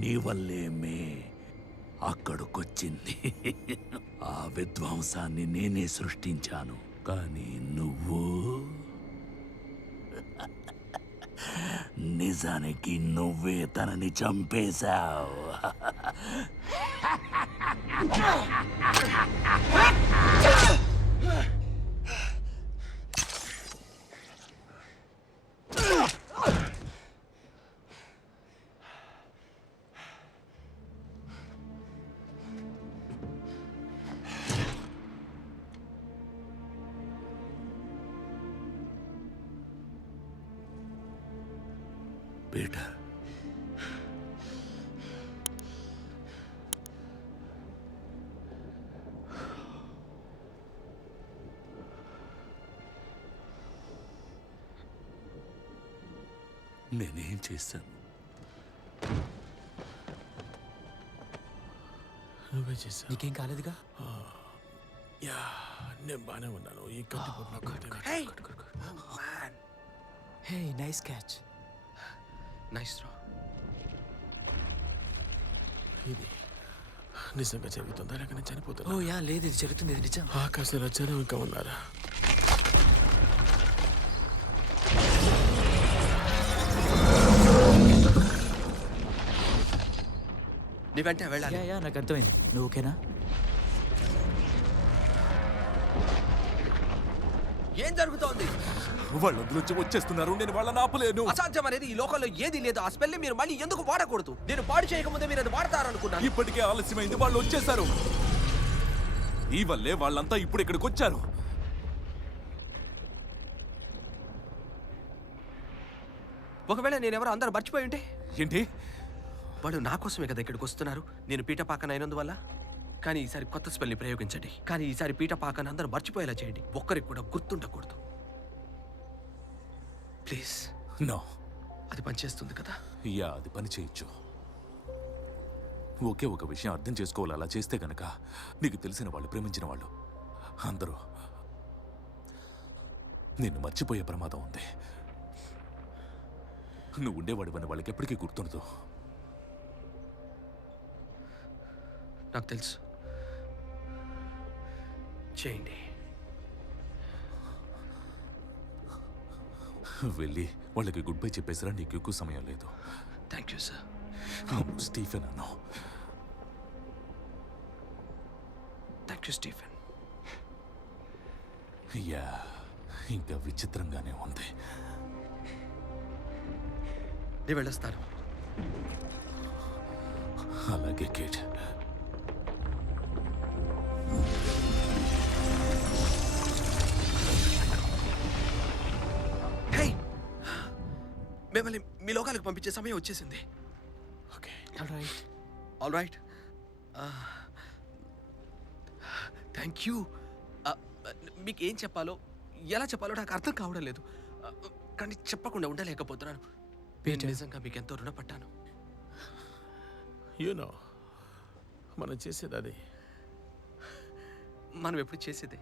నీ వల్లేమే అక్కడికొచ్చింది. ఆ విధ్వంసాన్ని నేనే సృష్టించాను, కానీ నువ్వు నిజానికి నువ్వే తనని చంపేశావు. పీటర్, నేనేం చేశాను? నువ్వే చేశావు. నీకేం కాలేదుగా? యా, నేను బానే ఉన్నాను. ఈ హే, నైస్ క్యాచ్. నైస్ రా. ఇది నిజంగా జరుగుతుందా లేక నేను చనిపోతున్నా? ఓ యా, లేదు, ఇది జరుగుతుంది, ఇది నిజం. ఆకాశంలో జనం ఇంకా ఉన్నారా? నీ వెంట వెళ్ళాలి. యా, నాకు అర్థమైంది. నువ్వు ఓకేనా? ఏం జరుగుతోంది? వాళ్ళు నుంచి వచ్చేస్తున్నారు, నేను వాళ్ళని ఆపలేను. అసాధ్యం అనేది ఈ లోకంలో ఏది లేదు. ఆ స్పెల్ మీరు మళ్ళీ ఎందుకు వాడకూడదు? నేను పాడు చేయకముందే మీరు అది వాడతారనుకున్నాను. ఇప్పటికే ఆలస్యమైంది, వాళ్ళు వచ్చేసారు. ఈ వల్లే వాళ్ళంతా ఇప్పుడు ఇక్కడికి వచ్చారు. ఒకవేళ నేనెవరో అందరూ మర్చిపోయి ఉంటే? ఏంటి? వాళ్ళు నా కోసమే కదా ఇక్కడికి వస్తున్నారు. నేను పీటపాకన అయినందువల్ల. కానీ ఈసారి కొత్త స్పెల్ని ప్రయోగించండి. కానీ ఈసారి పీటపాకన అందరూ మర్చిపోయేలా చేయండి. ఒక్కరికి కూడా గుర్తుండకూడదు ప్లీజ్. నో. అది పనిచేస్తుంది కదా? యా, అది పని చేయొచ్చు. ఒకే ఒక విషయం అర్థం చేసుకోవాలి. అలా చేస్తే గనక నీకు తెలిసిన వాళ్ళు, ప్రేమించిన వాళ్ళు అందరూ నిన్ను మర్చిపోయే ప్రమాదం ఉంది. నువ్వు ఉండేవాడివని వాళ్ళకి ఎప్పటికీ గుర్తుండదు. నాకు తెలుసు. చేయండి. వెళ్ళి వాళ్ళకి గుడ్ బై చెప్పేసిరా, నీకు ఎక్కువ సమయం లేదు. Thank you sir. స్టీఫెన్ అన్నావు. Thank you Stephen. యా, ఇంకా విచిత్రంగానే ఉంది. నేను వెళ్ళొస్తాను. అలాగే కేట్. మిమ్మల్ని మీ లోకాలకు పంపించే సమయం వచ్చేసింది. Okay, all right. Thank you. మీకు ఏం చెప్పాలో ఎలా చెప్పాలో నాకు అర్థం కావడం లేదు. కానీ చెప్పకుండా ఉండలేకపోతున్నాను. నేను నిజంగా మీకు ఎంతో రుణపడ్డాను. యూనో మనం చేసేది అది. మనం ఎప్పుడు చేసేదే.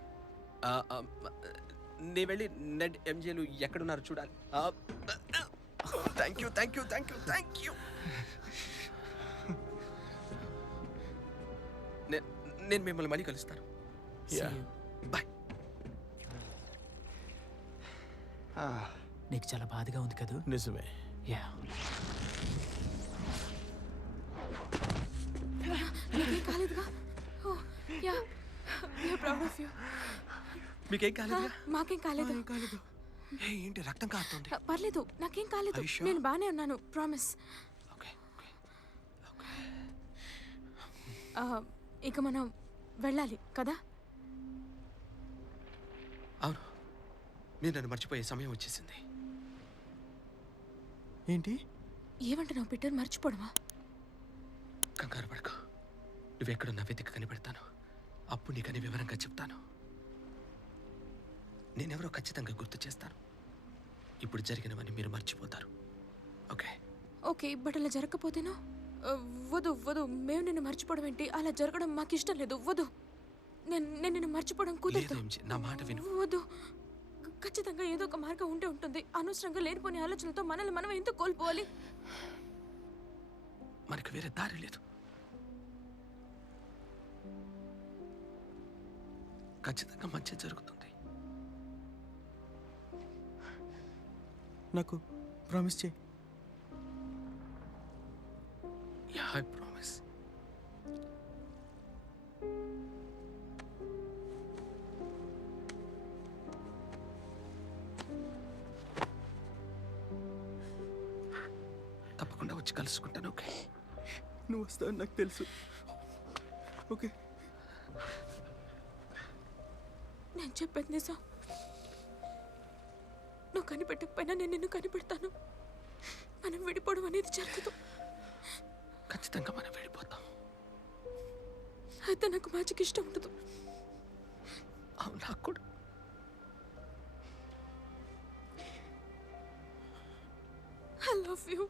నేను వెళ్ళి నెడ్ ఎంజేలు ఎక్కడున్నారు చూడాలి. Thank you thank you thank you thank you. నేను మిమ్మల్ని మళ్ళీ కలుస్తాను. Yeah bye. నీకు చాలా బాధగా ఉంది కదూ? నిజమే. యా. నీకేం కాలేదుగా? Oh yeah, yeah proud of you. మీకేం కాలేదు? మాకేం కాలేదు. ఏంటి రక్తం కారుతుంది? పర్లేదు, నాకేం కాలేదు. Are you sure? నేను బానే ఉన్నాను, ప్రామిస్. ఓకే ఇక మనం వెళ్ళాలి కదా? అవును, మీరు నన్ను మర్చిపోయే సమయం వచ్చేసింది. ఏంటి? ఏమంటున్నావు పీటర్? మర్చిపోవడమా? కంగారు పడకు. నువ్వెక్కడున్నా వెతికి కనిపెడతాను. అప్పుడు నీకని వివరంగా చెప్తాను. నేనెవరో ఖచ్చితంగా గుర్తు చేస్తాను. ఇప్పుడు జరిగినవన్నీ మీరు మర్చిపోతారు. ఓకే? ఓకే, బట్ అలా జరగకపోతేనో? వద్దు వద్దు, మేము నిన్ను మర్చిపోవడం ఏంటి? అలా జరగడం మాకు ఇష్టం లేదు. వద్దు, నేను నిన్ను మర్చిపోవడం కుదరదు. నా మాట విను. వద్దు, ఖచ్చితంగా ఏదో ఒక మార్గం ఉంటే ఉంటుంది. అనవసరంగా లేనిపోని ఆలోచనలతో మనల్ని మనం ఎందుకు కోల్పోవాలి? మనకు వేరే దారి లేదు. ఖచ్చితంగా మంచి జరుగుతుంది. నాకు ప్రామిస్ చేయి. Yeah, I promise. తప్పకుండా వచ్చి కలుసుకుంటాను. ఓకే? నువ్వు వస్తావని నాకు తెలుసు. ఓకే? నేను చెప్పేది నిజం. నువ్వు కనిపెట్టకపోయినా నేను నిన్ను కనిపెడతాను. మనం విడిపోవడం అనేది జరగదు. ఖచ్చితంగా మనం వెళ్ళిపోతాం. అయితే నాకు మ్యాజిక్ ఇష్టం ఉండదు. అవును, నాకు కూడా. I love you.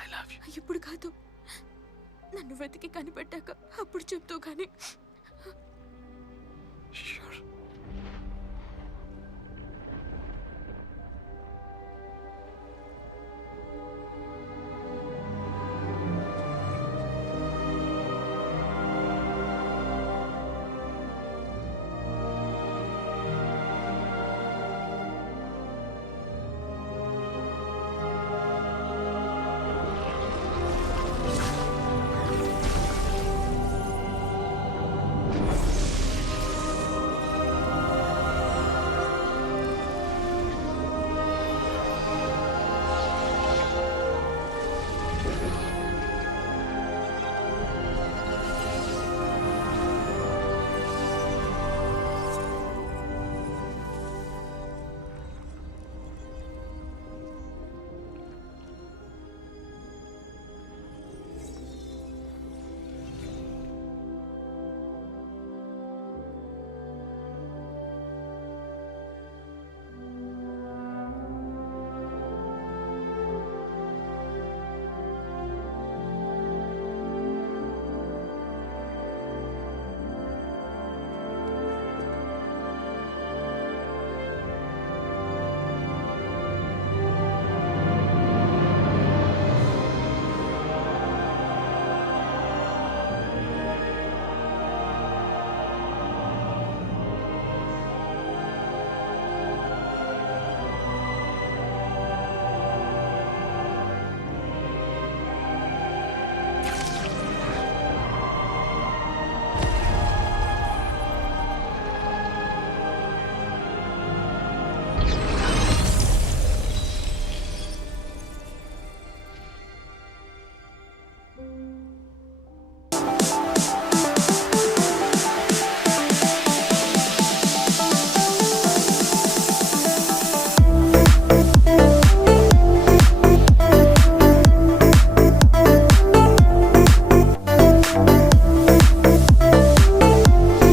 I love you. ఇప్పుడు కాదు, నన్ను వెతికి కనిపెట్టాక అప్పుడు చెప్తూ కానీ. Sure.